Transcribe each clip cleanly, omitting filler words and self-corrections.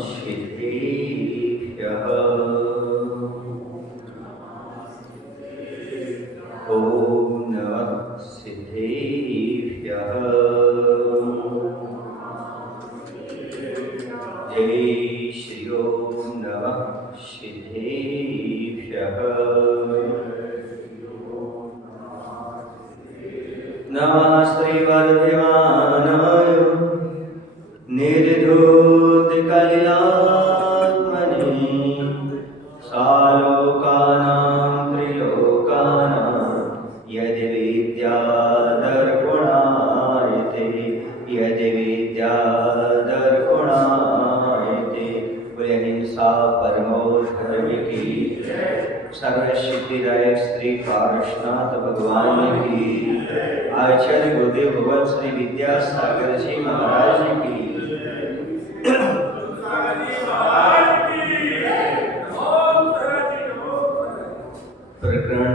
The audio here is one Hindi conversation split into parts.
सिद्धेभ्यः। ॐ नमः सिद्धेभ्यः। जय श्री ओम नमः सिद्धेभ्यः। नमस्ते वर्धमानाय निर्धूतकलिलात्मने सालोकानां त्रिलोकानां यद्विद्यादर्पणायते यद्विद्यादर्पणायते। हिंसा परमो धर्म की सर्वसिद्धिदायक श्री पारशुनाथ भगवान की, आचार्य गुरुदेव भगवान श्री विद्यासागर जी महाराज की। प्रकरण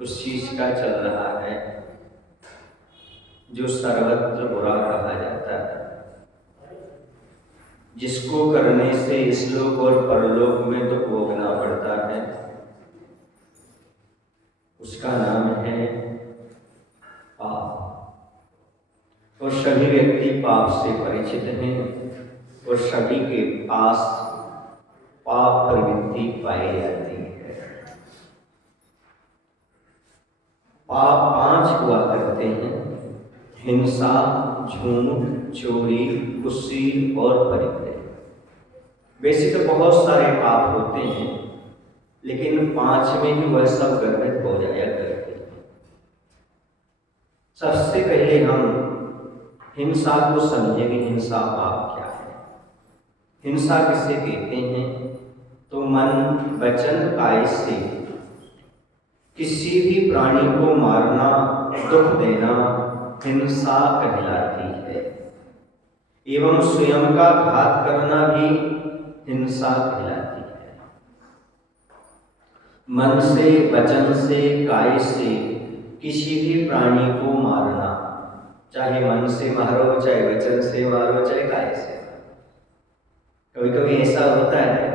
उस चीज का चल रहा है जो सर्वत्र बुरा कहा जाता है, जिसको करने से इसलोक और परलोक में दुख भोगना पड़ता है। उसका नाम है पाप। और सभी व्यक्ति पाप से परिचित हैं और सभी के पास पाप प्रवृत्ति पाई जाती है। पाप 5 हुआ करते हैं: हिंसा, झूठ, चोरी, कुशील और परिग्रह। वैसे तो बहुत सारे पाप होते हैं, लेकिन 5 में ही वह सब गर्भित हो जाया करते हैं। सबसे पहले हम हिंसा को समझेंगे। हिंसा पाप क्या है? हिंसा किसे कहते हैं? तो मन, वचन, काय से किसी भी प्राणी को मारना, दुख देना हिंसा कहलाती है। एवं स्वयं का घात करना भी हिंसा कहलाती है। मन से, वचन से, काय से किसी भी प्राणी को मारना, चाहे मन से मारो, चाहे वचन से मारो, चाहे काय से। कभी कभी ऐसा होता है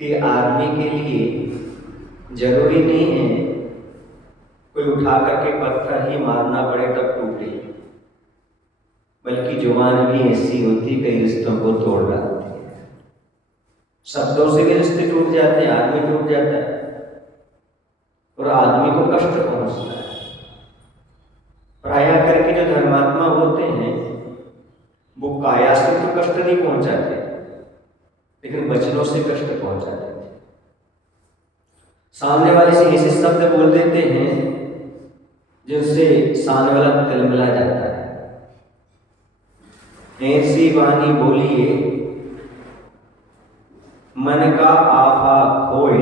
कि आदमी के लिए जरूरी नहीं है कोई उठा करके पत्थर ही मारना पड़े तब टूटे, बल्कि जुबान भी ऐसी होती कई रिश्तों को तोड़ डालती है। शब्दों से भी रिश्ते टूट जाते हैं, आदमी टूट जाता है और आदमी को कष्ट पहुंचता है। प्रायः करके जो धर्मात्मा होते हैं वो काया से तो कष्ट नहीं पहुंचाते, लेकिन वचनों से कष्ट पहुंचा देते हैं। सामने वाले से ऐसे शब्द बोल देते हैं जिनसे सामने वाला तिलमिला जाता है। ऐसी वाणी बोलिए मन का आफा खोए,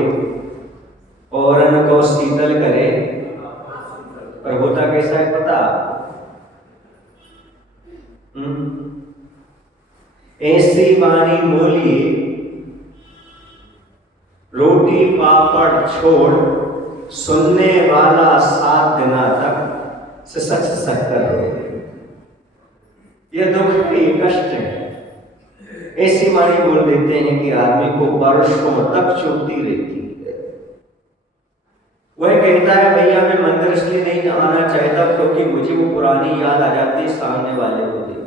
औरन को शीतल करे। पर होता कैसा है पता? ऐसी वाणी बोलिए रोटी पापड़ छोड़, सुनने वाला 7 दिना तक सच सकता है। यह दुख है, कष्ट है। ऐसी वाणी बोल देते हैं कि आदमी को वर्षों तक चुभती रहती है। वह कहता है भैया मैं मंदिर इसलिए नहीं आना चाहता क्योंकि मुझे वो पुरानी याद आ जाती है सामने वाले को देख।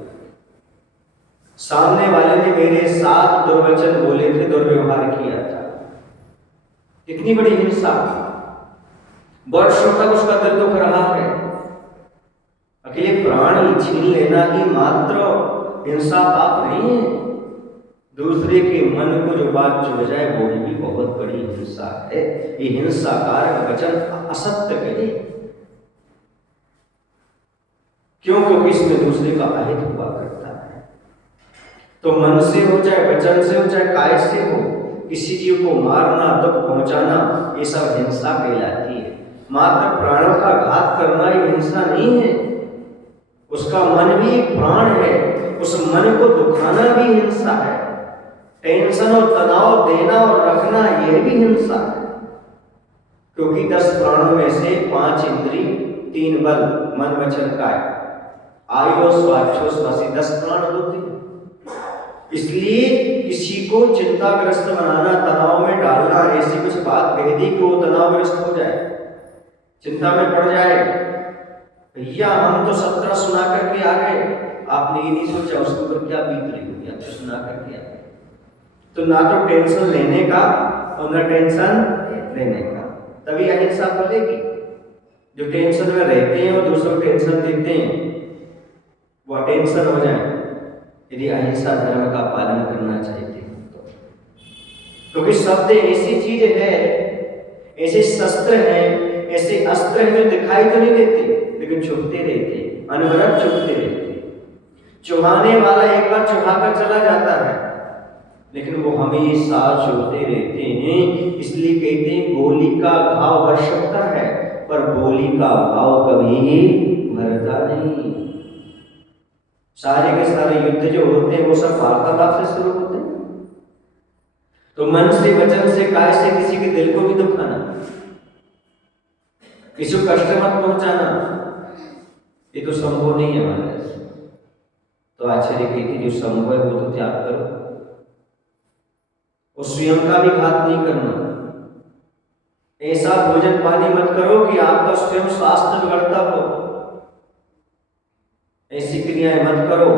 सामने वाले ने मेरे साथ दुर्वचन बोले थे, दुर्व्यवहार किया था। कितनी बड़ी हिंसा! वर्षों तक उसका दिल दुख रहा है। अकेले प्राण छीन लेना ही मात्र हिंसा पाप नहीं है, दूसरे के मन को जो बात चुभ जाए वो भी बहुत बड़ी हिंसा है। ये हिंसा कारक वचन असत्य कहे क्यों? क्योंकि इसमें दूसरे का अहित हुआ करता है। तो मन से हो, चाहे वचन से हो, चाहे काय से हो, किसी जीव को मारना, दुख पहुंचाना, ये सब हिंसा कहलाती है। मात्र प्राणों का घात करना ये हिंसा नहीं है। उसका मन भी एक प्राण है, उस मन को दुखाना भी हिंसा है। टेंशन और तनाव देना और रखना यह भी हिंसा है। क्योंकि 10 प्राणों में से 5 इंद्रिय, 3 बल, मन, वचन, काय, आयु और स्वाच्छो श्वासी 10 प्राण होते हैं। इसलिए किसी को चिंताग्रस्त बनाना, तनाव में डालना, ऐसी कुछ बात कह दी कि वो तनावग्रस्त हो जाए, चिंता में पड़ जाए। भैया हम तो 17 सुना करके आ गए, आपने ये नहीं सोचा उसके ऊपर क्या बीत रही होगी, आप तो सुना करके आ गए। तो ना तो टेंशन लेने का और ना टेंशन देने का, तभी अहिंसा बोलेगी। जो टेंशन में रहते हैं और दूसरों को टेंशन देते हैं वो टेंशन हो जाए। यदि अहिंसा धर्म का पालन करना चाहिए तो, क्योंकि शब्द ऐसी चीज है, ऐसे शस्त्र हैं, ऐसे अस्त्र हैं जो दिखाई तो नहीं देते लेकिन चुभते रहते, अनवरत चुभते रहते। चुभाने वाला एक बार चुभाकर चला जाता है लेकिन वो हमेशा चुभते रहते हैं। इसलिए कहते हैं गोली का घाव भर सकता है पर गोली का घाव कभी भरता नहीं। सारे के सारे युद्ध जो होते हैं वो सब वार्तालाप से शुरू होते हैं। तो मन से, वचन से, काय से किसी के दिल को भी दुखाना, किसी को कष्ट मत पहुंचाना, ये तो संभव नहीं है हमारे से। तो आचार्य कहते जो संभव है वो तो त्याग करो, और स्वयं का भी घात नहीं करना। ऐसा भोजन पानी मत करो कि आपका स्वयं स्वास्थ्य बिगड़ता हो, ऐसी क्रियाएं मत करो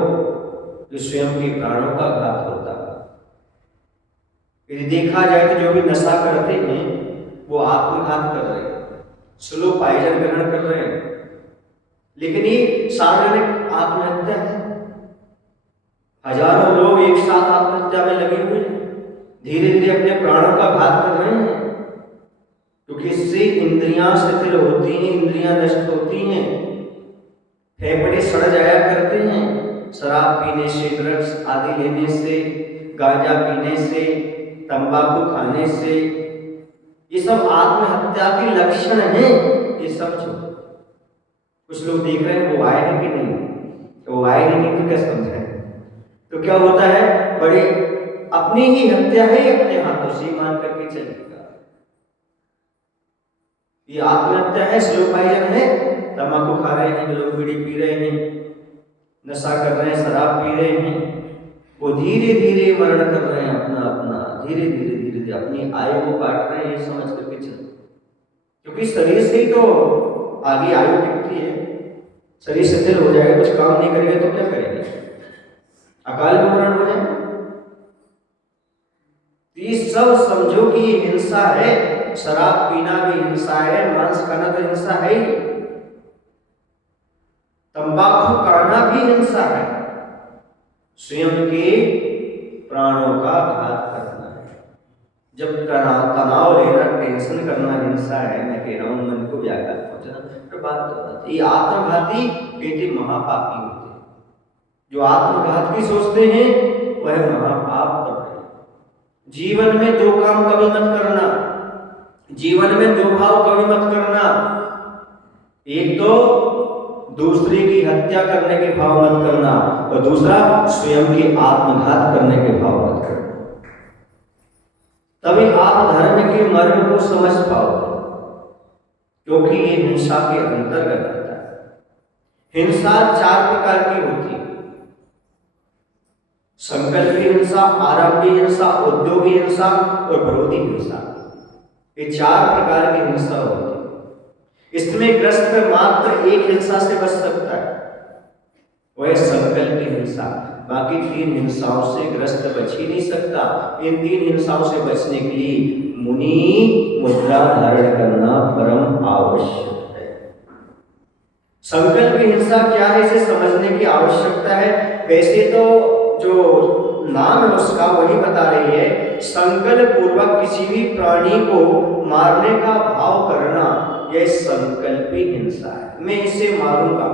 जो स्वयं के प्राणों का घात होता है। यदि देखा जाए तो जो भी नशा करते हैं वो आत्मघात कर रहे हैं, स्लो पॉइजन ग्रहण कर रहे हैं, लेकिन ये सार्वजनिक आत्महत्या है। हजारों लोग एक साथ आत्महत्या में लगे हुए हैं, धीरे धीरे अपने प्राणों का घात कर रहे हैं, क्योंकि इससे इंद्रियां शिथिल होती हैं, इंद्रियां नष्ट होती हैं, फेफड़े सड़ जाया करते हैं। शराब पीने से, ड्रग्स आदि लेने से, गांजा पीने से, तंबाकू खाने से, ये सब आत्महत्या के लक्षण हैं। ये सब जो कुछ लोग देख रहे हैं वो आए हैं कि नहीं, तो वो आए नहीं तो क्या समझाएं। तो क्या होता है, बड़े अपनी ही हत्या है, अपने हाथों से मान करके चलेगा। ये आत्महत्या है, स्लो पॉइजन है। तंबाकू खा रहे हैं लोग, बीड़ी पी रहे हैं, नशा कर रहे हैं, शराब पी रहे हैं, वो धीरे धीरे मरण कर रहे हैं अपना अपना, धीरे धीरे धीरे धीरे अपनी आयु को काट रहे हैं, ये समझ करके चलो। क्योंकि शरीर से ही तो आगे आयु टिकती है। शरीर शिथिल हो जाएगा, कुछ काम नहीं करेगा तो क्या करेंगे, अकाल में मरण हो जाएगा। ये सब समझो कि ये हिंसा है। शराब पीना भी हिंसा है, मांस खाना तो हिंसा है ही, तंबाकू खाना भी हिंसा है, स्वयं के प्राणों का घात करना है। जब तनाव लेना, टेंशन करना हिंसा है, मैं कह रहा हूं मन को व्याघात पहुंचना, तो बात ये आत्मघाती कहते महापापी होते हैं। जो आत्मघात की सोचते हैं वह महापाप कर रहे हैं। जीवन में दो काम कभी मत करना, जीवन में दो भाव कभी मत करना। एक तो दूसरे की हत्या करने के भाव मत करना, और दूसरा स्वयं के आत्मघात करने के भाव मत करना। तभी आप धर्म के मर्म को समझ पाओगे, क्योंकि ये हिंसा के अंतर्गत आता है। हिंसा 4 प्रकार की होती है, संकल्पी हिंसा, आरंभी हिंसा, उद्योगी हिंसा और विरोधी हिंसा। ये 4 प्रकार की हिंसा होती है। इसमें ग्रस्त मात्र एक हिंसा से बच सकता है, वह संकल्पी हिंसा। बाकी 3 हिंसाओं से ग्रस्त बच ही नहीं सकता। इन 3 हिंसाओं से बचने के लिए मुनि मुद्रा धारण करना परम आवश्यक है। संकल्पी हिंसा क्या है, इसे समझने की आवश्यकता है। वैसे तो जो नाम है उसका वही बता रही है, संकल्प पूर्वक किसी भी प्राणी को मारने का भाव करना, यह संकल्पी हिंसा है। मैं इसे मारूंगा,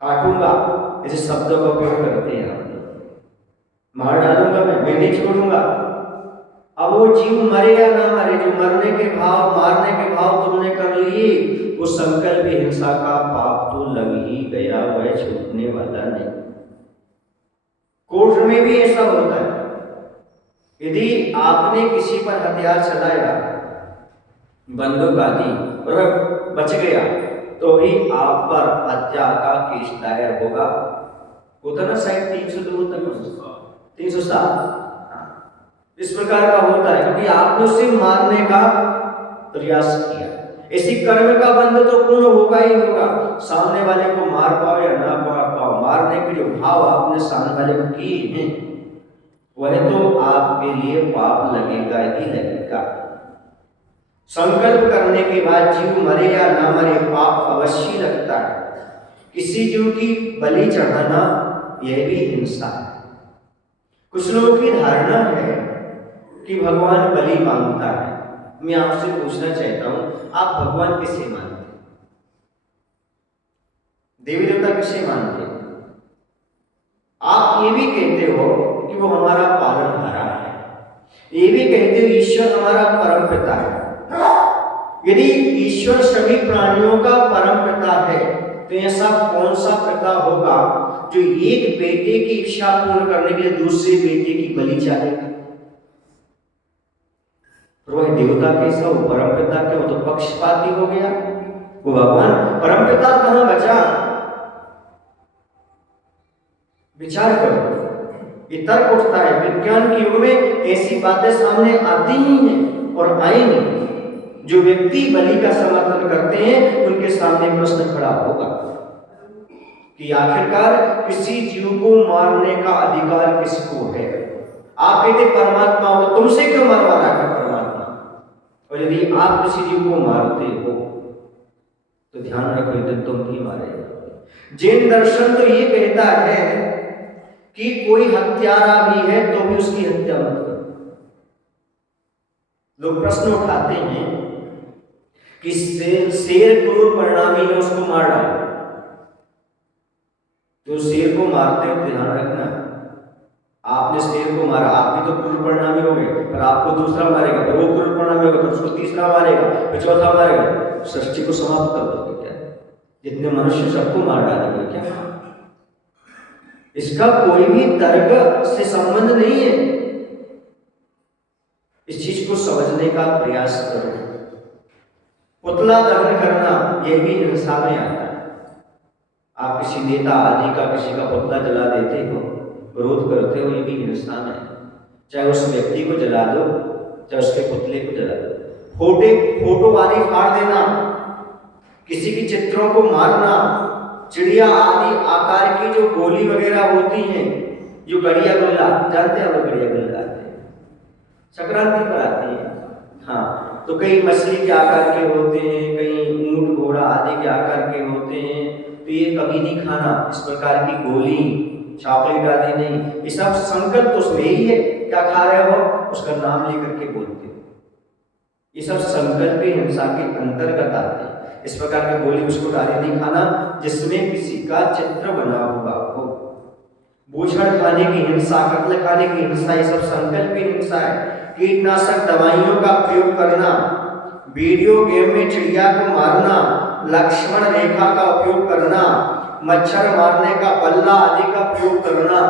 काटूंगा, ऐसे शब्दों का उपयोग करते हैं हम लोग। मार डालूंगा, मैं नहीं छोड़ूंगा। अब वो जीव मरे या ना मरे, जो मरने के भाव, मारने के भाव तुमने कर लिए, वो संकल्पी हिंसा का पाप तो लग ही गया, वह छूटने वाला नहीं। कोर्ट में भी ऐसा होता है, यदि आपने किसी पर हथियार चलाया, बंदूक आदि, और वह बच गया, तो ही आप पर हत्या का केस दायर होगा। होता ना शायद 302 तक 307 इस प्रकार का होता है, क्योंकि आपने उसे मारने का प्रयास किया। इसी कर्म का बंध तो पूर्ण होगा ही होगा। सामने वाले को मार पाओ या ना मार पाओ, मारने के जो भाव आपने सामने वाले को किए हैं वह तो आपके लिए पाप लगेगा ही लगेगा। संकल्प करने के बाद जीव मरे या ना मरे पाप अवश्य लगता है। किसी जीव की बलि चढ़ाना यह भी हिंसा है। कुछ लोगों की धारणा है कि भगवान बलि मांगता है। मैं आपसे पूछना चाहता हूं, आप भगवान किसे मानते हैं? देवी देवता किसे मानते हैं? आप ये भी कहते हो कि वो हमारा पालनहारा है, ये भी कहते हो ईश्वर हमारा परम पिता है। यदि ईश्वर सभी प्राणियों का परम पिता है तो ऐसा कौन सा पिता होगा जो एक बेटे की इच्छा पूर्ण करने के लिए दूसरे बेटे की बलि चाहेगा? वह देवता कैसा, वो परम पिता क्या, वो तो पक्षपाती हो गया। वो भगवान परम पिता कहां बचा? विचार करो, ये तर्क उठता है। विज्ञान के युग में ऐसी बातें सामने आती ही हैं और आएंगी। जो व्यक्ति बलि का समर्थन करते हैं उनके सामने प्रश्न खड़ा होगा कि आखिरकार किसी जीव को मारने का अधिकार किसको है? आप कहते परमात्मा को, तुमसे क्यों मरवा रहा है परमात्मा? और यदि आप किसी जीव को मारते हो तो ध्यान रखो, दिन तुम भी मारेगा। जैन दर्शन तो ये कहता है कि कोई हत्यारा भी है तो भी उसकी हत्या मत करो। लोग प्रश्न उठाते हैं कि शेर क्रूर परिणामी ने उसको मार डाला, तो शेर को मारते हो ध्यान रखना, आपने शेर को मारा, आप भी तो क्रूर परिणामी हो गए, पर आपको दूसरा मारेगा, फिर वो क्रूर परिणामी होगा, फिर उसको तीसरा मारेगा, फिर चौथा मारेगा, सृष्टि को समाप्त कर दोगे क्या? जितने मनुष्य सबको मार डालेंगे क्या? इसका कोई भी तर्क से संबंध नहीं है। इस चीज को समझने का प्रयास करो। पुतला दहन करना यह भी हिंसा में आता है। आप किसी नेता आदि का किसी का पुतला जला देते हो, विरोध करते हो, ये भी हिंसा में है। चाहे उस व्यक्ति को जला दो, चाहे उसके पुतले को जला दो। फोटो आदि फाड़ देना, किसी की चित्रों को मारना, चिड़िया आदि आकार की जो गोली वगैरह होती हैं, जो गड़िया गुल्ला, जानते हैं वो गड़िया गुल्ला संक्रांति पर आती है, हाँ, तो कई मछली के आकार के होते हैं, कई ऊंट घोड़ा आदि के आकार के होते हैं, तो ये कभी नहीं खाना। इस प्रकार की गोली चॉकलेट आदि नहीं, ये सब संकल्प तो उसमें ही है, क्या खा रहे हो उसका नाम लेकर के बोलते हो, ये सब संकल्प हिंसा के अंतर्गत आते हैं। इस प्रकार की गोली बिस्कुट आदि नहीं खाना जिसमें किसी का चित्र बना हुआ हो। बूझड़ खाने की हिंसा, कत्ल खाने की हिंसा, ये सब संकल्प की हिंसा है। कीटनाशक दवाइयों का प्रयोग करना, वीडियो गेम में चिड़िया को मारना, लक्ष्मण रेखा का उपयोग करना, मच्छर मारने का बल्ला आदि का प्रयोग करना,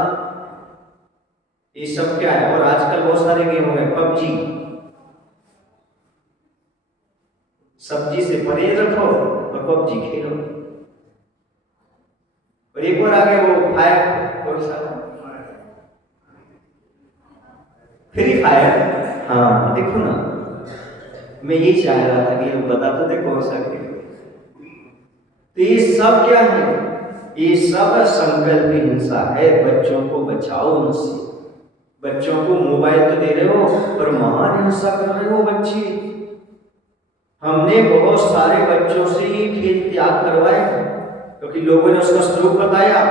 ये सब क्या है? और आजकल बहुत सारे गेम हो गए, पबजी, सब्जी से परहेज रखो और पबजी खेलो। और एक और आगे वो फायर, कौन सा फ्री फायर, हाँ देखो ना, मैं ये चाह रहा था कि बता तो दे कौन सा खेल। तो ये सब क्या है? ये सब संकल्प हिंसा है। बच्चों को बचाओ उनसे। बच्चों को मोबाइल तो दे रहे हो पर महान हिंसा कर रहे हो बच्चे। हमने बहुत सारे बच्चों से ही खेल त्याग करवाए, क्योंकि लोगों ने उसका श्लोक बताया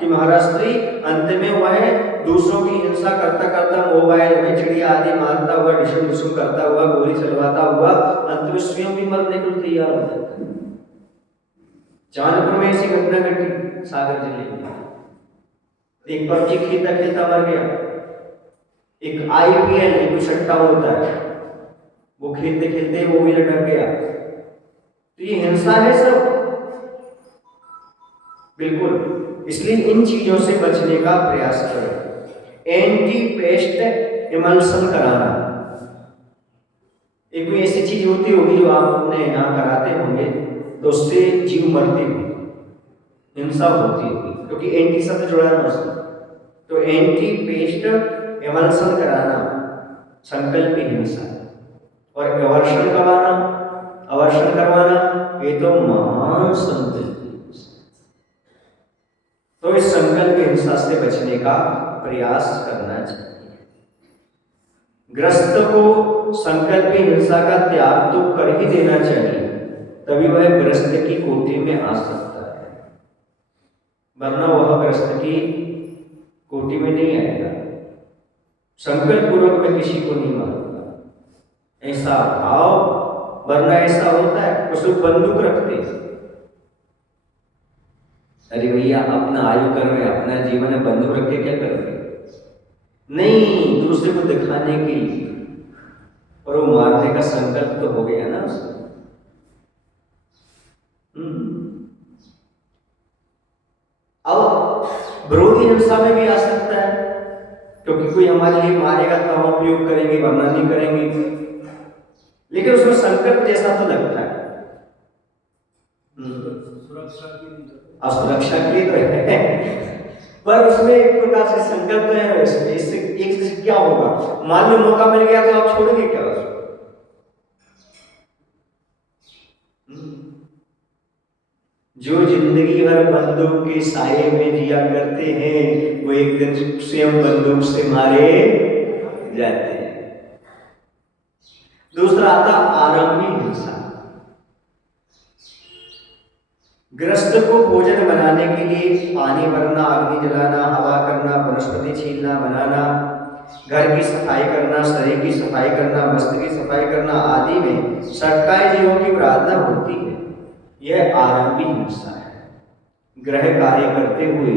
कि महाराष्ट्री अंत में वह दूसरों की हिंसा करता करता मोबाइल में चिड़िया आदि मारता हुआ, डिशम डिशम करता हुआ, गोली चलवाता हुआ अंत में स्वयं भी मरने को तैयार हो जाता है। चांदपुर में ऐसी घटना घटी, सागर जिले में। एक पबजी खेलता खेलता मर गया। एक IPL एक सट्टा होता है, वो खेलते खेलते वो भी लटक गया। तो ये हिंसा है सब, बिल्कुल। इसलिए इन चीजों से बचने का प्रयास करें। एंटी पेस्ट इमल्सन कराना, एक कोई ऐसी चीज होती होगी जो आपने यहाँ कराते होंगे तो उससे जीव मरते होंगे, हिंसा होती होगी, क्योंकि एंटी शब्द जुड़ा है उसमें। तो एंटी पेस्ट एमल्सन कराना संकल्प की हिंसा, और अवर्षण करवाना ये तो महान संकल्प हिंसा। तो इस संकल्प हिंसा से बचने का प्रयास करना चाहिए। ग्रस्त को संकल्प हिंसा का त्याग तो कर ही देना चाहिए, तभी वह ग्रस्त की कोटि में आ सकता है, वरना वह ग्रस्त की कोटि में नहीं आएगा। संकल्प पूर्वक मैं किसी को नहीं मारूंगा, ऐसा भाव, वरना ऐसा होता है कुछ लोग बंदूक रखते हैं, अरे भैया अपना आयु कर रहे, अपना जीवन है, बंदूक रख के क्या करोगे? नहीं, दूसरे को दिखाने के लिए, और वो मारने का संकल्प तो हो गया ना उसका। अब विरोधी हिंसा में भी आ सकता है, क्योंकि कोई हमारे लिए मारेगा तो हम उपयोग करेंगे, वरना नहीं करेंगे, लेकिन उसमें संकल्प जैसा तो लगता है। सुरक्षा के लिए तो है, पर उसमें एक प्रकार से संकल्प तो है। इससे एक क्या होगा, मान लो मौका मिल गया तो आप छोड़ोगे क्या उसको? जो जिंदगी भर बंदूक के साये में जिया करते हैं, वो एक दिन स्वयं बंदूक से मारे जाते हैं। दूसरा आता आरंभी हिंसा। ग्रस्त को भोजन बनाने के लिए पानी भरना, अग्नि जलाना, हवा करना, वनस्पति छीलना, बनाना, घर की सफाई करना, शरीर की सफाई करना, वस्त्र की सफाई करना आदि में सटकाए जीवों की प्रार्थना होती है। यह आरंभी हिंसा है। ग्रह कार्य करते हुए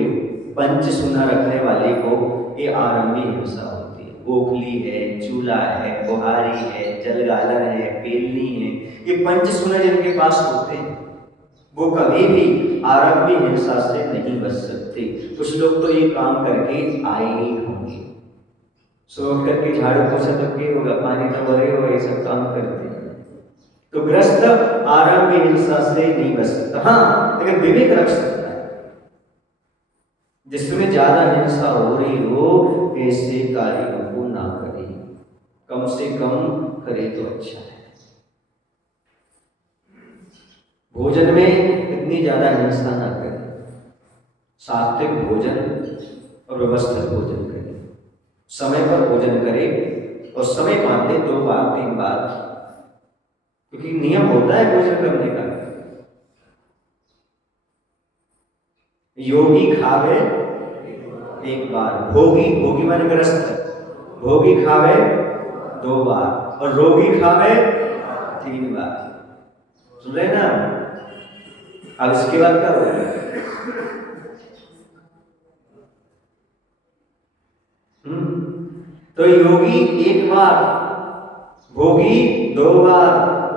पंच सुना रखने वाले को ये आरंभी हिंसा होती है। ओखली है, चूल्हा है, बुहारी है, जलगालर है, पेलनी है, ये पंच सुना जिनके पास होते हैं वो कभी भी आरंभी हिंसा से नहीं बच सकते। कुछ लोग तो ये काम करके आए ही होंगे, सो करके झाड़ू पोछा तो के होगा, पानी तो भरे हो, ये सब काम करते हैं। तो ग्रस्त आरंभी हिंसा से नहीं बच सकता, हाँ लेकिन विवेक रख सकता है। जिसमें ज्यादा हिंसा हो रही हो ऐसे कार्यों को ना करे, कम से कम करे तो अच्छा है। भोजन में इतनी ज्यादा हिंसा ना करें, सात्विक भोजन और व्यवस्थित भोजन करें, समय पर भोजन करें और समय बांधे 2 बार 3 बार, क्योंकि नियम होता है भोजन करने का। योगी खावे 1 बार, भोगी माने ग्रस्त, भोगी खावे 2 बार और रोगी खावे 3 बार। सुन रहे ना? अब इसके बाद क्या होगा? तो योगी 1 बार, भोगी 2 बार,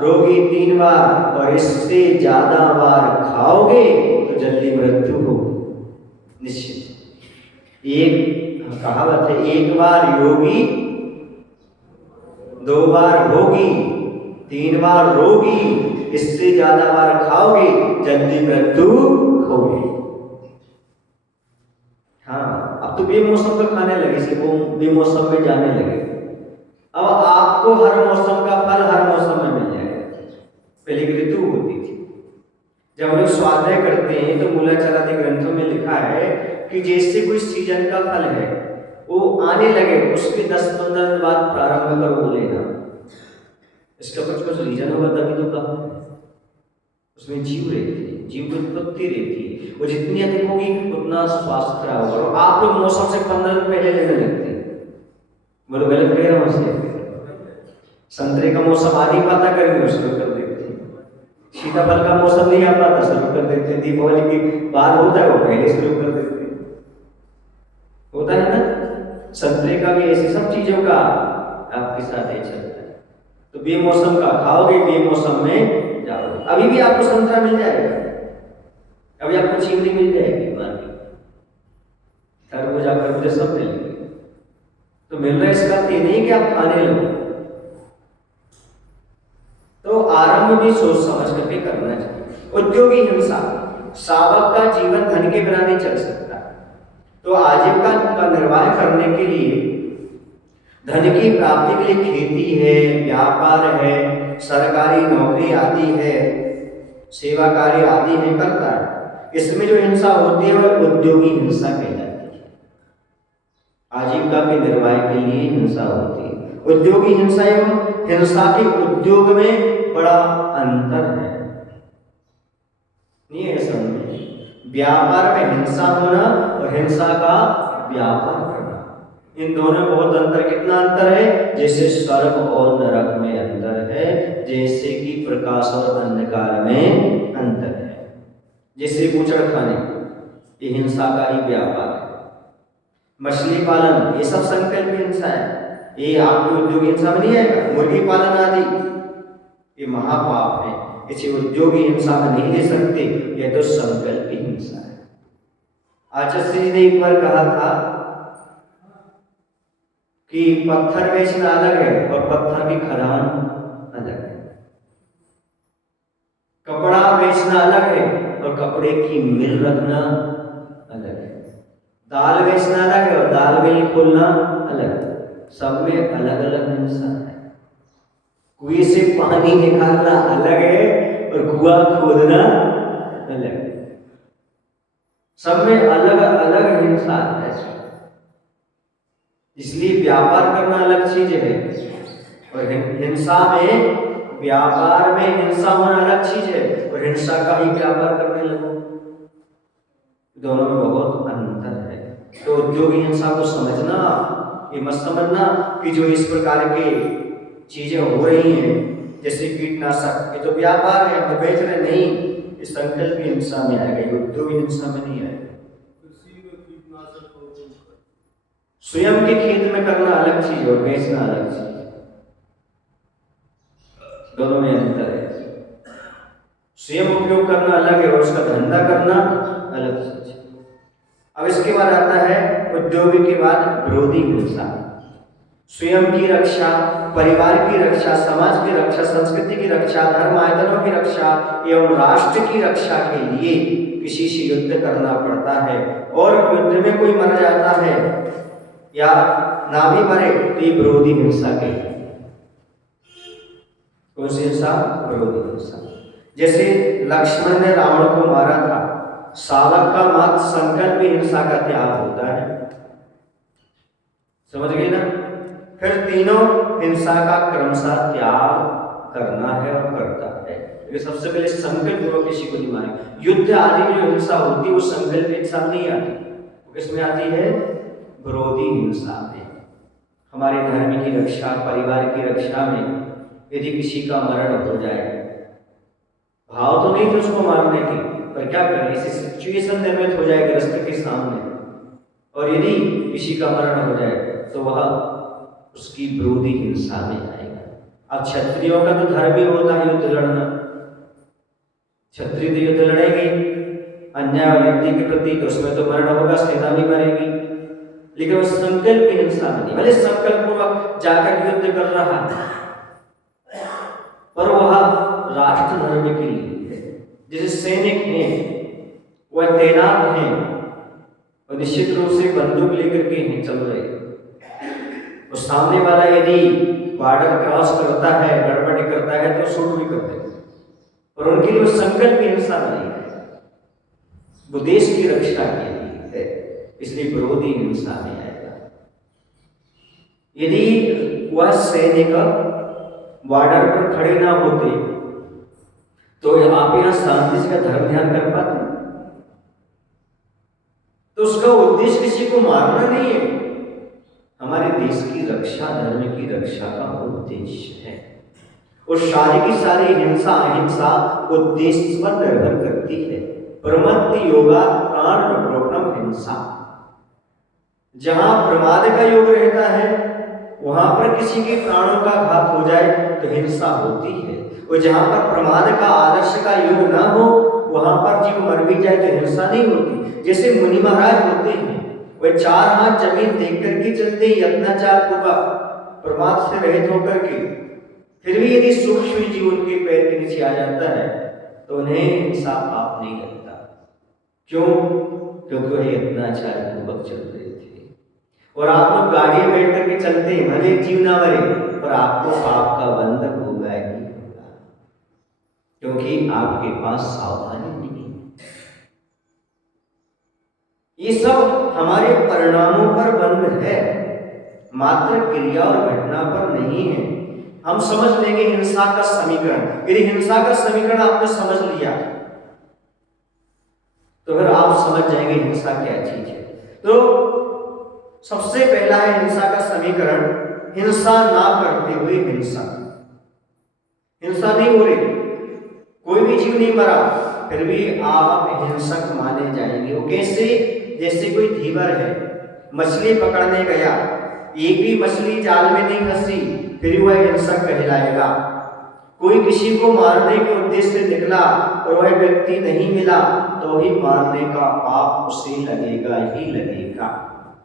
रोगी 3 बार, और इससे ज्यादा बार खाओगे तो जल्दी मृत्यु होगी निश्चित। एक कहावत है, 1 बार योगी, 2 बार भोगी, 3 बार रोगी, इससे ज्यादा बार खाओगे जल्दी मृत्यु होगी। हाँ, अब तो बेमौसम का खाने लगे से, वो बेमौसम में जाने लगे। अब आपको हर मौसम का फल हर मौसम में मिल जाएगा। पहले ऋतु होती थी, जब लोग स्वाध्याय करते हैं तो मूलाचारादि ग्रंथों में लिखा है कि जैसे कोई सीजन का फल है वो आने लगे, उसके 10-15 दिन बाद प्रारंभ कर वो लेना। इसका कुछ रीजन होगा तभी तो कहा। उसमें जीव रहते हैं, जीव की उत्पत्ति रहती है, वो जितनी अधिक होगी उतना स्वास्थ्य खराब होगा। और आप लोग मौसम से 15 दिन पहले लेने लगते हैं, बोलो गलत कह रहा हूँ। संतरे का मौसम आ नहीं पाता, गर्मी शुरू कर देते हैं। सीताफल का मौसम नहीं आ पाता, शुरू कर देते हैं। दीपावली के बाद होता है, वो पहले शुरू कर देते हैं। होता है ना? संतरे का भी ऐसी सब चीजों का आपके साथ ही चलता है। तो बेमौसम का खाओगे, बेमौसम में जाओगे। अभी भी आपको संतरा मिल जाएगा, अभी आपको चीनी मिल जाएगी, खरबूजा सब मिलेंगे। तो मिल रहा है, इसका ये नहीं कि आप खाने लगो। तो आरंभ भी सोच समझ करके करना चाहिए। उद्योगी हिंसा, शावक का जीवन धन के बिना नहीं चल सकता, तो आजीविका का निर्वाह करने के लिए, धन की प्राप्ति के लिए खेती है, व्यापार है, सरकारी नौकरी आदि है, सेवा कार्य आदि है, करता है। इसमें जो हिंसा होती है वह उद्योगी हिंसा कहलाती है। आजीविका के निर्वाह के लिए हिंसा होती है। उद्योगी हिंसा एवं हिंसा के उद्योग में बड़ा अंतर है, नहीं है समझ। व्यापार में हिंसा होना और हिंसा का व्यापार करना, इन दोनों में बहुत अंतर। कितना अंतर है? जैसे स्वर्ग और नरक में अंतर है, जैसे कि प्रकाश और अंधकार में अंतर है। जैसे बूचड़ खाने, ये हिंसा का ही व्यापार है। मछली पालन, ये सब संकल्प हिंसा है, ये आपके उद्योग हिंसा में नहीं आएगा। मुर्गी पालन आदि ये महापाप है, इसे उद्योगी हिंसा में नहीं ले सकते, यह तो संकल्प की हिंसा है। आचार्य जी ने एक बार कहा था कि पत्थर बेचना अलग है और पत्थर की खदान अलग है। कपड़ा बेचना अलग है और कपड़े की मिल रखना अलग है। दाल बेचना अलग है और दाल मिल खोलना अलग है। सब में अलग अलग हिंसा है। कुएं से पानी निकालना अलग है और कुआं खोदना अलग है। सब में अलग अलग हिंसा है। इसलिए व्यापार करना अलग चीज है और हिंसा में, व्यापार में हिंसा होना अलग चीज है और हिंसा का ही व्यापार करने लगो, दोनों में बहुत अंतर है। तो उद्योगी हिंसा को समझना, ये मत समझना कि जो इस प्रकार के चीजें हो रही हैं जैसे कीटनाशक, ये तो व्यापार है, हम बेच रहे नहीं, इस संकल्प की हिंसा में आएगा, उद्योगी हिंसा में नहीं आएगा। स्वयं के खेत में करना अलग चीज और बेचना अलग चीज, दोनों में अंतर है। स्वयं उपयोग करना अलग है और उसका धंधा करना अलग चीज। अब इसके बाद आता है उद्योगी के बाद विरोधी हिंसा। स्वयं की रक्षा, परिवार की रक्षा, समाज की रक्षा, संस्कृति की रक्षा, धर्म आयतनों की रक्षा एवं राष्ट्र की रक्षा के लिए किसी से युद्ध करना पड़ता है और युद्ध में कोई मर जाता है या ना भी मरे तो ये विरोधी हिंसा के। कौन सी हिंसा? विरोधी हिंसा। जैसे लक्ष्मण ने रावण को मारा था, सावक का मत संकल्प हिंसा का त्याग होता है, समझ गए ना। फिर तीनों हिंसा का क्रमशः त्याग करना है और करता है। ये सबसे पहले संकल्प पूर्वक किसी को नहीं मारे। युद्ध आदि में जो हिंसा होती है वो संकल्प हिंसा नहीं आती, वो किसमें आती है? विरोधी हिंसा में। हमारे धर्म की रक्षा, परिवार की रक्षा में यदि किसी का मरण हो जाए, भाव तो नहीं थे उसको मारने की, पर क्या करें, ऐसी सिचुएशन निर्मित हो जाए ग्रस्त के सामने और यदि किसी का मरण हो जाए तो वह उसकी विरोधी हिंसा में आएगा। अब क्षत्रियों का तो धर्म ही होता है युद्ध लड़ना, क्षत्रिय तो युद्ध लड़ेंगे अन्याय व्यक्ति के प्रति, तो उसमें तो मरण होगा, सेना भी मरेगी, लेकिन वो संकल्प की हिंसा में नहीं। भले संकल्प पूर्वक जाकर युद्ध कर रहा है पर वह राष्ट्र धर्म के लिए है। जैसे सैनिक हैं, वह तैनात हैं और निश्चित रूप से बंदूक लेकर के हैं चल रहे, और सामने वाला यदि बॉर्डर क्रॉस करता है, गड़बड़ी करता है तो शूट भी करते हैं, और उनके लिए संकल्प की हिंसा नहीं है, वो देश की रक्षा के लिए है, इसलिए विरोधी हिंसा में आएगा। यदि वह सैनिक बॉर्डर पर खड़े ना होते तो आप यहाँ शांति से धर्म ध्यान कर पाते? तो उसका उद्देश्य किसी को मारना नहीं है, हमारे देश की रक्षा, धर्म की रक्षा का उद्देश्य है। और सारी की सारी हिंसा अहिंसा उद्देश्य पर निर्भर करती है। प्रमत्त योगा प्राण प्रोग्राम हिंसा, जहां प्रमाद का योग रहता है वहां पर किसी के प्राणों का घात हो जाए तो हिंसा होती है, और जहां पर प्रमाद का आदर्श का योग ना हो वहां पर जीव मर भी जाए तो हिंसा नहीं होती। जैसे मुनि महाराज होते हैं, वे 4 हाथ जमीन देख करके चलते हैं यत्नाचार पूर्वक प्रमाद से रहित होकर के, फिर भी यदि सूक्ष्म जीव उनके पैर के नीचे आ जाता है तो उन्हें हिंसा पाप नहीं लगता। क्यों? क्योंकि वह इतना चालपूर्वक चल रहे थे। और आप लोग गाड़ी में बैठ करके चलते हैं, भले जीव ना मरे, पर आपको पाप का बंध होगा ही होगा, क्योंकि आपके पास सावधानी नहीं है। ये सब हमारे परिणामों पर बंध है, मात्र क्रिया और घटना पर नहीं है। हम समझ लेंगे हिंसा का समीकरण। यदि हिंसा का समीकरण आपने समझ लिया तो फिर आप समझ जाएंगे हिंसा क्या चीज है। तो सबसे पहला है हिंसा का समीकरण, हिंसा ना करते हुए हिंसा। हिंसा नहीं हो रही, कोई भी जीव नहीं मरा, फिर भी आप हिंसक माने जाएंगे। वो कैसे? जैसे कोई धीवर है, मछली पकड़ने गया, एक भी मछली जाल में नहीं फंसी, फिर वह हिंसक कहलाएगा। कोई किसी को मारने के उद्देश्य से निकला और वह व्यक्ति नहीं मिला, तो ही मारने का पाप उसे लगेगा ही लगेगा,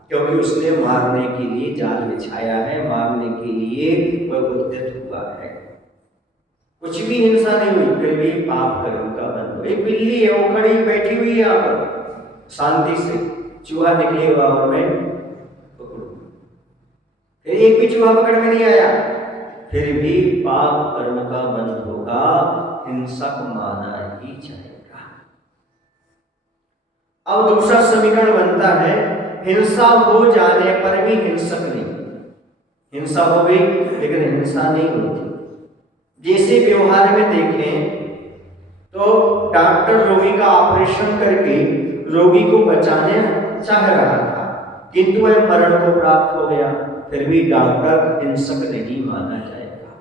क्योंकि उसने मारने के लिए जाल बिछाया है, मारने के लिए वह उद्यत हुआ है। कुछ भी हिंसा नहीं हुई, फिर भी पाप कर्म का बंध। एक बिल्ली है, वो खड़ी बैठी हुई है यहाँ पर शांति से, चूहा निकलेगा और मैं पकड़ूं, फिर एक भी चूहा पकड़ में नहीं आया, फिर भी पाप कर्म का बंध होगा, हिंसक माना ही जाएगा। अब दूसरा समीकरण बनता है, हिंसा हो जाने पर भी हिंसक नहीं। हिंसा हो गई लेकिन हिंसा नहीं होती। जैसे व्यवहार में देखें तो डॉक्टर रोगी का ऑपरेशन करके रोगी को बचाने चाह रहा था, किंतु वह मरण को प्राप्त हो गया, फिर भी डॉक्टर हिंसक नहीं माना जाएगा,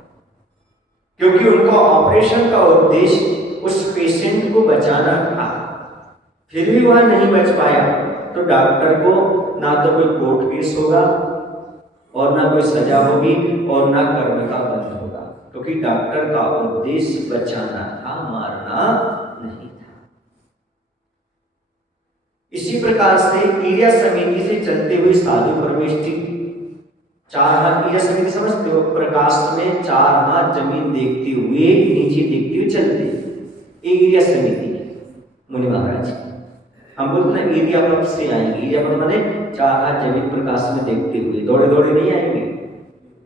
क्योंकि उनका ऑपरेशन का उद्देश्य उस पेशेंट को बचाना था, फिर भी वह नहीं बच पाया, तो डॉक्टर को ना तो कोई कोर्ट केस होगा और ना कोई सजा होगी और ना कर्म का बंध होगा, क्योंकि डॉक्टर का उद्देश्य बचाना था, मारना नहीं था। इसी प्रकार से ईर्या समिति से चलते हुए साधु परमेष्टि, चार हाथ ईर्या समिति समझते हो? प्रकाश में चार हाथ जमीन देखते हुए, नीचे देखते हुए चलते, ईर्या समिति मुनि महाराज। हम बोलते हैं ईर्या पद से आएंगे, ईर्या पद माने चार हाथ जमीन प्रकाश में देखते हुए, दौड़े दौड़े नहीं आएंगे।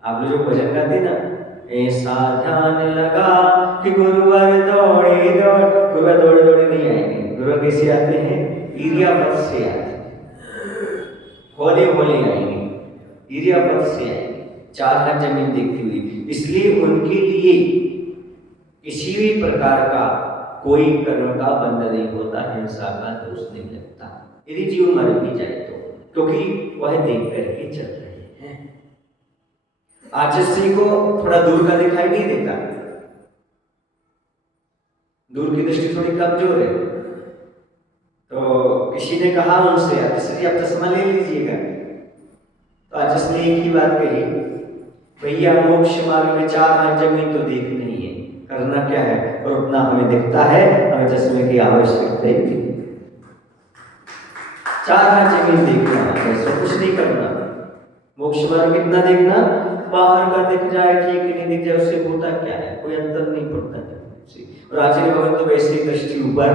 आप लोग जो भजन गाते ना, ऐसा ध्यान लगा कि गुरुवर दौड़े दौड़, गुरुवर दौड़े दौड़े नहीं आएंगे। गुरुवर कैसे आते हैं? ईर्या पद से आते हैं, होले होले आएंगे, ईर्या पद से आएंगे, चार हाथ जमीन देखती हुई। इसलिए उनके लिए किसी भी प्रकार का कोई कर्म का बंध नहीं होता, हिंसा का दोष नहीं लगता, यदि जीव मर भी जाए तो, क्योंकि वह देख करके चल रहे हैं। आचस्य को थोड़ा दूर का दिखाई नहीं देता, दूर की दृष्टि थोड़ी कमजोर है, तो किसी ने कहा उनसे, आचस्य आप चश्मा ले लीजिएगा, तो आचस्य ने एक ही बात कही, भैया मोक्ष मार्ग में चार हाथ जमीन तो देख नहीं है, करना क्या है, और उतना हमें दिखता है, हमें चश्मे की आवश्यकता नहीं, चार हाथ जमीन देखना, ऐसा कुछ नहीं करना। मोक्ष मार्ग कितना देखना, बाहर का दिख जाए ठीक है, नहीं दिख जाए उससे होता क्या है, कोई अंतर नहीं पड़ता है। और आचार्य भगवान तो वैसे ही दृष्टि ऊपर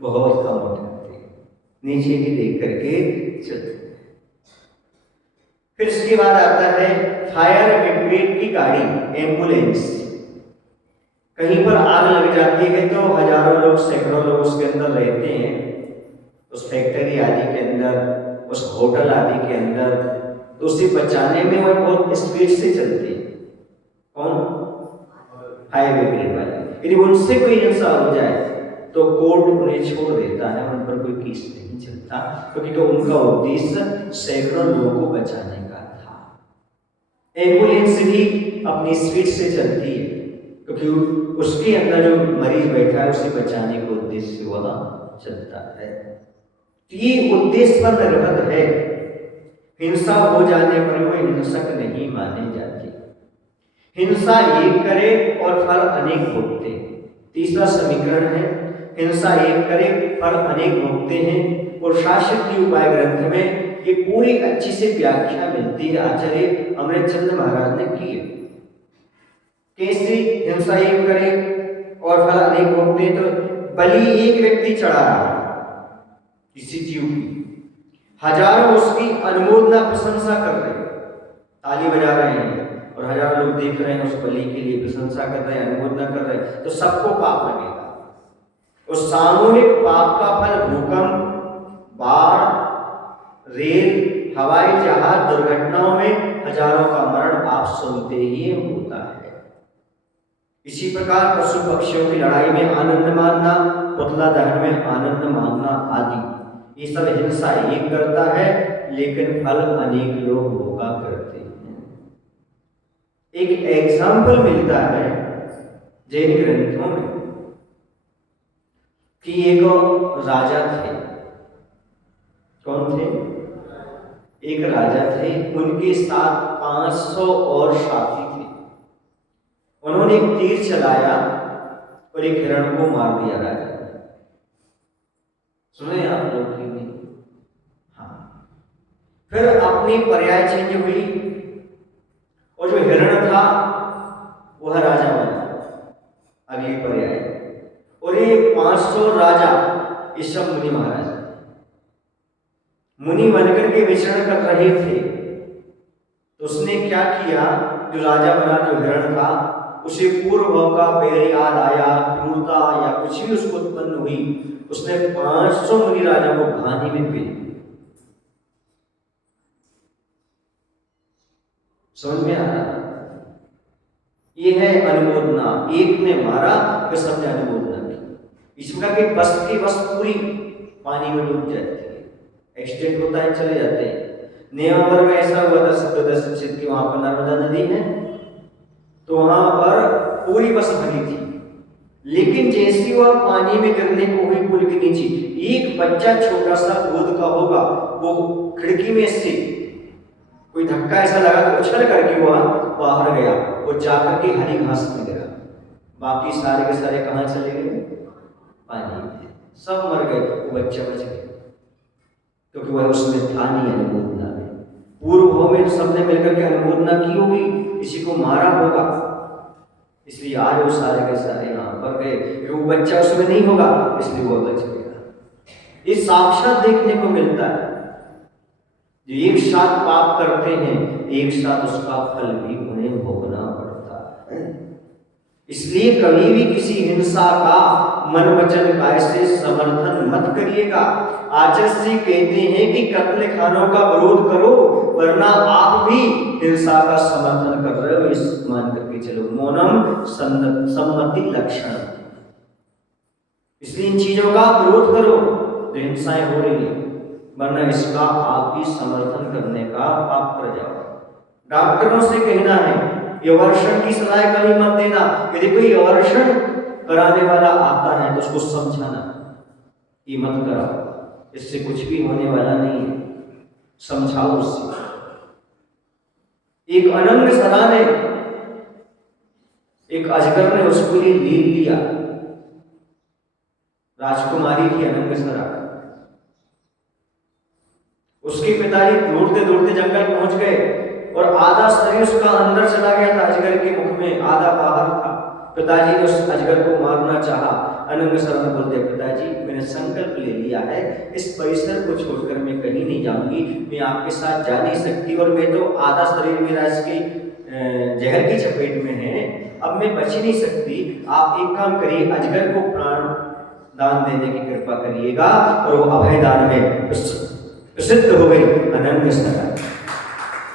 बहुत कम उठाते हैं, नीचे ही देख करके चलते। फिर इसके बाद आता है फायर ब्रिगेड की गाड़ी, एम्बुलेंस। कहीं पर आग लग जाती है तो हजारों लोग, सैकड़ों लोग उसके अंदर रहते हैं, उस फैक्ट्री आदि के अंदर, उस होटल आदि के अंदर, तो उसे बचाने में वह बहुत स्पीड से चलती है। कौन? फायर ब्रिगेड वाले। यदि उनसे कोई हिंसा हो जाए तो कोर्ट उन्हें छोड़ देता है, उन पर कोई केस नहीं चलता, क्योंकि तो उनका उद्देश्य सैकड़ों लोगों को बचाने का था। एम्बुलेंस भी अपनी स्पीड से चलती है, क्योंकि उसके अंदर जो मरीज बैठा है उसे बचाने के उद्देश्य से वह चलता है। ये उद्देश्य पर निर्भर है, हिंसा हो जाने पर वो हिंसक नहीं माने जाते। हिंसा एक करे और फल अनेक भोगते। तीसरा समीकरण है, हिंसा एक करे फल अनेक भोगते हैं, और शास्त्रीय उपाय ग्रंथ में ये पूरी अच्छी से व्याख्या मिलती है, आचार्य अमृतचंद्र महाराज ने की है। कैसे हिंसा एक करे और फल अनेक भोगते? तो बलि एक व्यक्ति चढ़ा रहा, किसी जीव की, हजारों उसकी अनुमोदना प्रशंसा कर रहे हैं, ताली बजा रहे हैं और हजारों लोग देख रहे हैं उस बलि के लिए, प्रशंसा कर रहे हैं, अनुमोदना कर रहे हैं, तो सबको पाप लगेगा। उस सामूहिक पाप का फल भूकंप, बाढ़, रेल, हवाई जहाज दुर्घटनाओं में हजारों का मरण आप सुनते ही होता है। इसी प्रकार पशु पक्षियों की लड़ाई में आनंद मानना, पुतला दहन में आनंद मानना आदि, ये सब हिंसा एक करता है लेकिन फल अनेक लोग भोगा करते हैं। एक एग्जाम्पल मिलता है जैन ग्रंथों में कि एक राजा थे। कौन थे? एक राजा थे, उनके साथ 500 और साथी थे। उन्होंने एक तीर चलाया और एक हिरण को मार दिया राजा ने। सुने आप लोग की नहीं? हाँ। फिर अपनी पर्याय चेंज हुई और जो हिरण था वह राजा बना अगली पर्याय, और ये 500 राजा ये सब मुनि महाराज मुनि बनकर के विचरण कर रहे थे। तो उसने क्या किया, जो राजा बना, जो हिरण था, उसे पूर्व का पैर याद आया, क्रूरता या कुछ भी उसको उत्पन्न हुई, उसने 500 मुनि राजा को घानी में फेंक दिया। समझ में आ रहा? ये है अनुमोदना। एक ने मारा फिर सबने अनुमोदना की। इस प्रकार की बस पूरी पानी में डूब जाती है, एक्सीडेंट होता है, चले जाते हैं। नेवावर में ऐसा हुआ था, सप्तदश की वहां पर नर्मदा नदी है, तो वहां पर पूरी बस भरी थी, लेकिन जैसी वह पानी में गिरने को हुई पुल के नीचे, एक बच्चा छोटा सा दूध का होगा, वो खिड़की में से कोई धक्का ऐसा लगा कि उछल करके वह बाहर गया, वो जाकर के हरी घास में गिरा। बाकी सारे के सारे कहाँ चले गए? पानी में। सब मर गए, वो बच्चा बच गया क्योंकि वह उसमें था नहीं अनुमोदना में। पूर्व में सबने मिलकर के अनुमोदना की होगी, किसी को मारा होगा, इसलिए आज वो सारे के सारे यहाँ पर गए। वो बच्चा उसमें नहीं होगा इसलिए वो बच गया। ये साक्षात देखने को मिलता है। जो एक साथ पाप करते हैं, एक साथ उसका फल भी उन्हें भोगना पड़ता है। इसलिए कभी भी किसी हिंसा का मन वचन काय से समर्थन मत करिएगा। आचार्य जी कहते हैं कि कत्ल खानों का विरोध करो, वरना आप भी हिंसा का समर्थन कर रहे हो, इस मान करके चलो। मौनम सम्मति लक्षण। इसलिए इन चीजों का विरोध करो जो हिंसाएं हो रही है, वरना इसका आप भी समर्थन करने का पाप कर जाओ। डॉक्टरों से कहना है यवर्षण की सलाह कभी मत देना। यदि कोई यवर्षण कराने वाला आता है तो उसको समझाना कि मत कराओ, इससे कुछ भी होने वाला नहीं है, समझाओ उससे। एक अनंग सरा ने, एक अजगर ने उसको ले लिया, राजकुमारी थी अनंग सरा। उसके पिताजी दौड़ते दौड़ते जंगल पहुंच गए और आधा शरीर उसका अंदर चला गया था अजगर के मुख में, आधा बाहर था। पिताजी ने उस अजगर को मारना चाहा। अनंग सरा ने बोलते, पिताजी मैंने संकल्प ले लिया है, इस परिसर को छोड़कर मैं कहीं नहीं जाऊंगी, मैं आपके साथ जा नहीं सकती, और मैं तो आधा शरीर मेरा इसके जहर की चपेट में है, अब मैं बच नहीं सकती। आप एक काम करिए, अजगर को प्राण दान देने की कृपा करिएगा। और वो अभय दान में प्रसिद्ध हो गई अनंग सरा,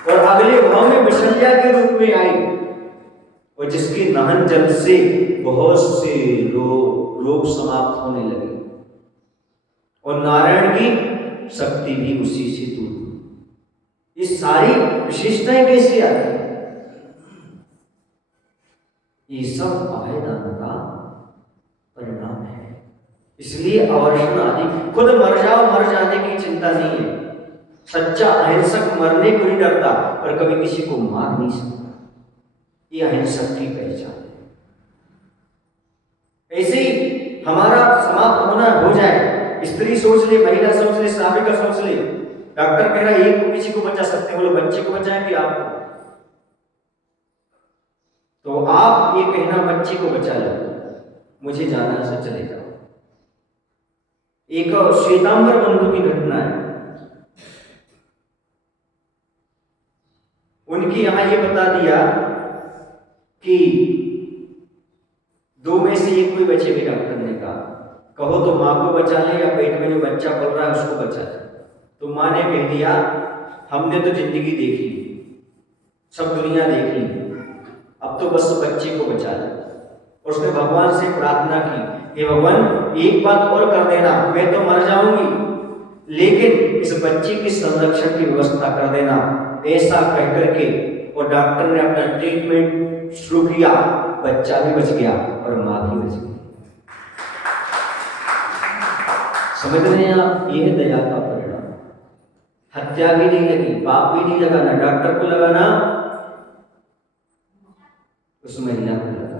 और अगले भाव में विशल्या के रूप में आई, और जिसके नहन जल से बहुत से रोग समाप्त होने लगे, और नारायण की शक्ति भी उसी से दूर हुई। ये सारी विशेषताएं कैसे आती है? ये सब अभयदान का परिणाम है। इसलिए अवर्षण आदि, खुद मर जाओ, मर जाने की चिंता नहीं है। सच्चा अहिंसक मरने को नहीं डरता, पर कभी किसी को मार नहीं सकता। ये अहिंसक की पहचान है। ऐसे ही हमारा समाप्त होना हो जाए, स्त्री सोच ले, महिला सोच ले, श्राविका सोच ले, डॉक्टर कह रहा है एक को किसी को बचा सकते हैं, बोलो बच्चे को बचाएं कि आपको? तो आप ये कहना बच्चे को बचा लो, मुझे जाना से चले जाओ, एक श्वेतांबर बंधु की घटना है। उनकी यहां ये बता दिया कि दो में से एक कोई बचेगी। डॉक्टर ने कहा कहो तो माँ को बचा ले या पेट में जो बच्चा पल रहा है उसको बचा ले। तो माँ ने कह दिया हमने तो जिंदगी देख ली, सब दुनिया देख ली, अब तो बस बच्चे को बचा ले। उसने भगवान से प्रार्थना की, हे भगवान एक बात और कर देना, मैं तो मर जाऊंगी लेकिन इस बच्चे की संरक्षण की व्यवस्था कर देना। ऐसा कह करके और डॉक्टर ने अपना ट्रीटमेंट शुरू किया, बच्चा भी बच गया और माँ भी बच गई। समझ रहे हैं आप? ये है दया का परिणाम। हत्या भी नहीं लगी, पाप भी नहीं लगाना, डॉक्टर को लगाना, उस महिला को लगा,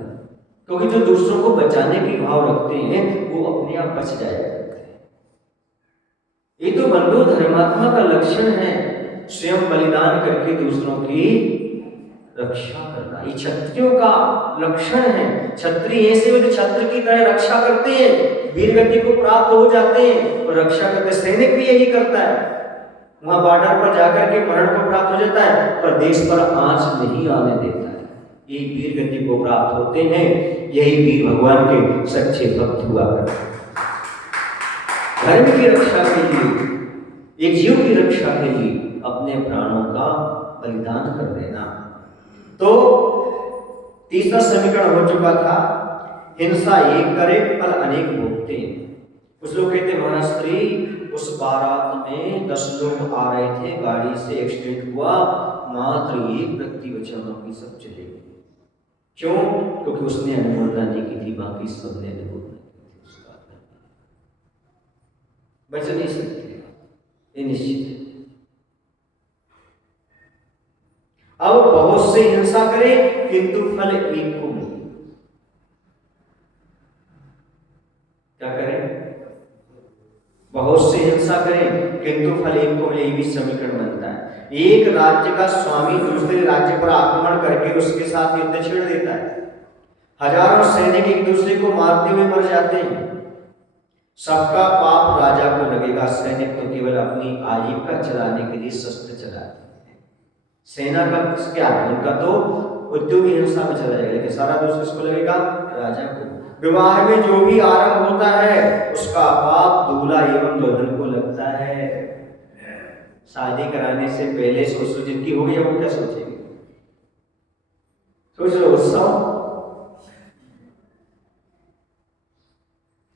क्योंकि जो दूसरों को बचाने की भाव रखते हैं वो अपने आप बच जाया करते हैं। ये तो बंधु धर्मात्मा का लक्षण है, स्वयं बलिदान करके दूसरों की रक्षा करना। ये क्षत्रियों का लक्षण है। क्षत्रिय ऐसे जो छत्र की तरह रक्षा करते हैं, वीरगति को प्राप्त हो जाते हैं और रक्षा करते। सैनिक भी यही करता है, वहां बॉर्डर पर जाकर के मरण को प्राप्त हो जाता है पर देश पर आंच नहीं आने देता है। ये वीरगति को प्राप्त होते हैं, यही वीर भगवान के सच्चे भक्त हुआ करते हैं। धर्म की रक्षा के लिए, एक जीव की रक्षा के लिए अपने प्राणों का बलिदान कर देना। तो तीसरा समीकरण हो चुका था, हिंसा एक करे फल अनेक भोगते। कुछ लोग कहते महाराज उस बारात में 10 लोग आ रहे थे, गाड़ी से एक्सीडेंट हुआ, मात्र एक व्यक्ति बचा, बाकी सब चले गए। क्यों? क्योंकि उसने अनुमोदना नहीं की थी, बाकी सबने अनुमोदना की थी। उसका बच नहीं सकते, ये निश्चित है। अब बहुत से हिंसा करें किंतु फल एक को मिले। क्या करें? बहुत से हिंसा करें किंतु फल एक को मिले, ये भी समीकरण बनता है। एक राज्य का स्वामी दूसरे राज्य पर आक्रमण करके उसके साथ युद्ध छेड़ देता है, हजारों सैनिक एक दूसरे को मारते हुए मर जाते हैं, सबका पाप राजा को लगेगा। सैनिक तो केवल अपनी आजीविका चलाने के लिए शस्त्र चलाते हैं। सेना का क्या है? उनका तो उद्योगी हिंसा में चला जाएगा, लेकिन सारा दोष किसको लगेगा? राजा को। विवाह में जो भी आरंभ होता है उसका पाप दूल्हा एवं दुल्हन को लगता है। शादी कराने से पहले सोचो जिनकी हो गई वो क्या सोचेगी? सोच लो, उत्सव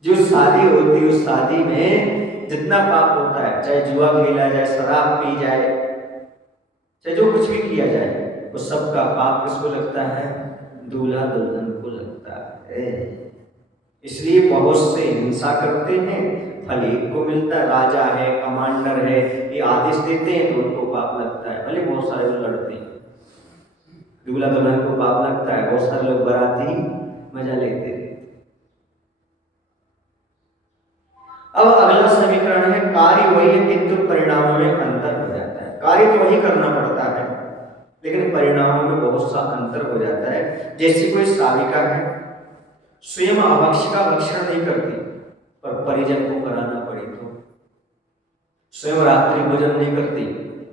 जो शादी होती है उस शादी में जितना पाप होता है, चाहे जुआ खेला जाए, शराब पी जाए, चाहे जो कुछ भी किया जाए, उस सब का पाप किसको लगता है? दूल्हा दुल्हन को लगता है। इसलिए बहुत से हिंसा करते हैं, फल एक को मिलता है। राजा है, कमांडर है, ये आदेश देते हैं तो उनको पाप लगता है। भले बहुत सारे लोग लड़ते हैं, दूल्हा दुल्हन को पाप लगता है, बहुत सारे लोग बाराती मजा लेते हैं। अब अगला समीकरण है, कार्य वही है किंतु परिणामों में अंतर हो जाता है। कार्य तो वही करना पड़ता है लेकिन परिणामों में बहुत सा अंतर हो जाता है। जैसे कोई साविका है, स्वयं अभक्ष का भक्षण नहीं करती पर परिजन को कराना पड़े तो, स्वयं रात्रि भोजन नहीं करती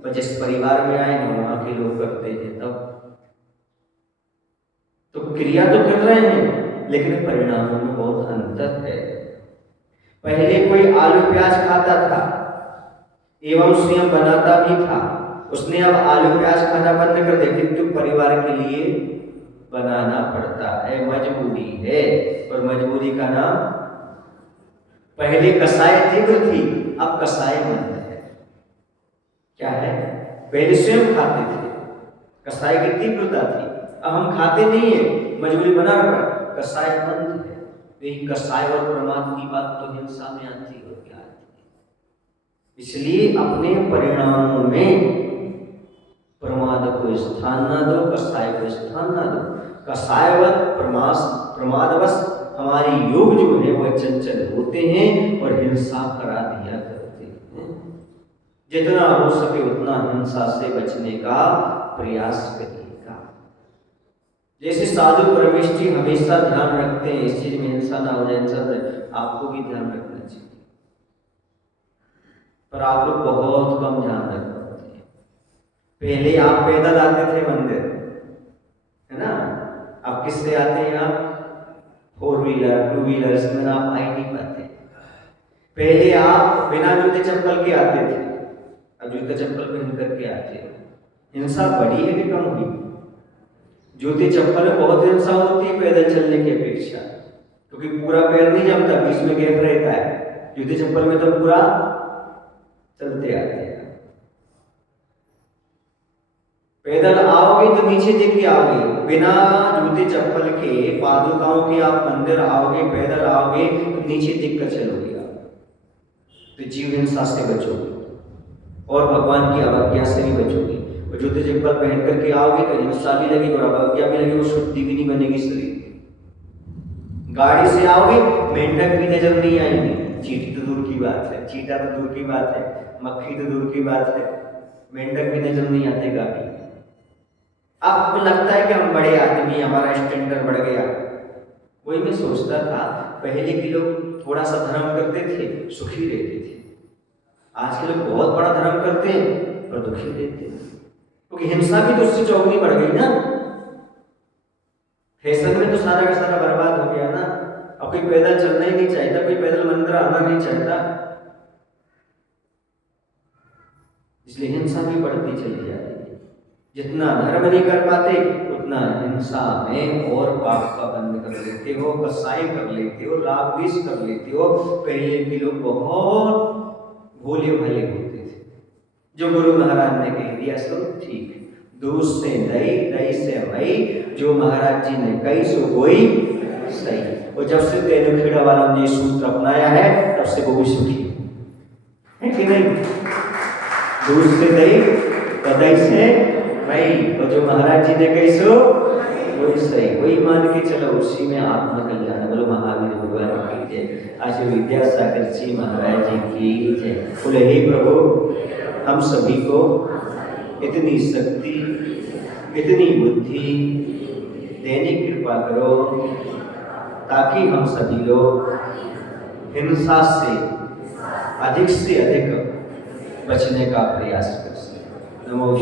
पर जिस परिवार में आए ना वहां के लोग करते हैं, तब तो क्रिया तो कर रहे हैं लेकिन परिणामों में बहुत अंतर है। पहले कोई आलू प्याज खाता था एवं स्वयं बनाता भी था, उसने अब आलू प्याज खाना बंद कर दिया किंतु परिवार के लिए बनाना पड़ता है, मजबूरी है। और मजबूरी का नाम, पहले कसाई तीव्र थी, अब कसाई मंद है। क्या है? पहले स्वयं खाते थे, कसाई की तीव्रता थी, अब हम खाते नहीं है, मजबूरी बना रखा, कसाई मंद है। यही कसाई और प्रमाद की बात तो हिंसा में आती है, क्या आती है। इसलिए अपने परिणामों में प्रमाद को स्थान ना दो, कसाय को स्थान ना दो। कसायवत प्रमादवश हमारी योग जो है वह चंचल होते हैं और हिंसा करा दिया करते हैं। जितना हो सके उतना हिंसा से बचने का प्रयास करिएगा। जैसे साधु परमेश जी हमेशा ध्यान रखते हैं इस चीज में हिंसा ना हो जाए, आपको भी ध्यान रखना चाहिए। पर आप लोग बहुत कम ध्यान रख पाते हैं। पहले आप पैदल आते थे मंदिर, है ना? आप किससे आते हैं? आप 4 व्हीलर 2 व्हीलर्स में आप आ ही नहीं पाते। पहले आप बिना जूते चप्पल के आते थे, अब जूते चप्पल पहन करके आते हो। हिंसा बढ़ी है कि कम हुई? जूते चप्पल में बहुत हिंसा होती है पैदल चलने की अपेक्षा, क्योंकि पूरा पैर नहीं जमता, बीच में गैप रहता है। जूते चप्पल में तो पूरा चलते आते हैं। पैदल आओगे तो नीचे देख के आओगे, बिना जूते चप्पल के पादुकाओं के आप मंदिर आओगे, पैदल आओगे तो नीचे देख कर चलोगे आप, तो जीव हिंसा से बचोगे और भगवान की अवज्ञा से भी बचोगे। और जूते चप्पल पहन करके आओगे तो हिंसा भी लगेगी और अवज्ञा भी लगेगी और शुद्धि भी नहीं बनेगी शरीर की। गाड़ी से आओगे, मेंढक भी नजर नहीं आएंगे, चींटी तो दूर की बात है, चीटा तो दूर की बात है, मक्खी तो दूर की बात है, मेंढक भी नजर नहीं आते गाड़ी। आपको लगता है कि हम बड़े आदमी, हमारा स्टैंडर्ड बढ़ गया। वही मैं सोचता था, पहले के लोग थोड़ा सा धर्म करते थे, सुखी रहते थे। आज के लोग बहुत बड़ा धर्म करते हैं और दुखी रहते हैं, क्योंकि हिंसा भी तो उससे चौगुनी बढ़ गई ना। फैशन में तो सारा का सारा बर्बाद हो गया ना। अब कोई पैदल चलना ही नहीं चाहता, कोई पैदल मंदिर आना नहीं चाहता, इसलिए हिंसा भी बढ़ती चली जा रही है। जितना धर्म नहीं कर पाते उतना हिंसा में और पाप का बंद कर लेते हो, कसाई कर लेते हो, राग द्वेष कर लेते हो। पहले के लोग बहुत भोले भाले होते थे। जो गुरु महाराज ने कह दिया सो ठीक, दूध से दही, दही से मई, जो महाराज जी ने कही सो कोई सही। और जब से तेनुखेड़ा वाला ने सूत्र अपनाया है, तब से वो भी सुखी है कि नहीं? दूध से दही तो दही से मई, और जो महाराज जी ने कही सो वही सही, वही मान के चलो, उसी में आत्म कल्याण। बोलो महावीर भगवान की जय, आचार्य विद्यासागर जी महाराज जी की जय। बोले हे प्रभु, हम सभी को इतनी शक्ति, इतनी बुद्धि देने की कृपा करो, ताकि हम सभी लोग हिंसा से अधिक बचने का प्रयास कर सकें। नमो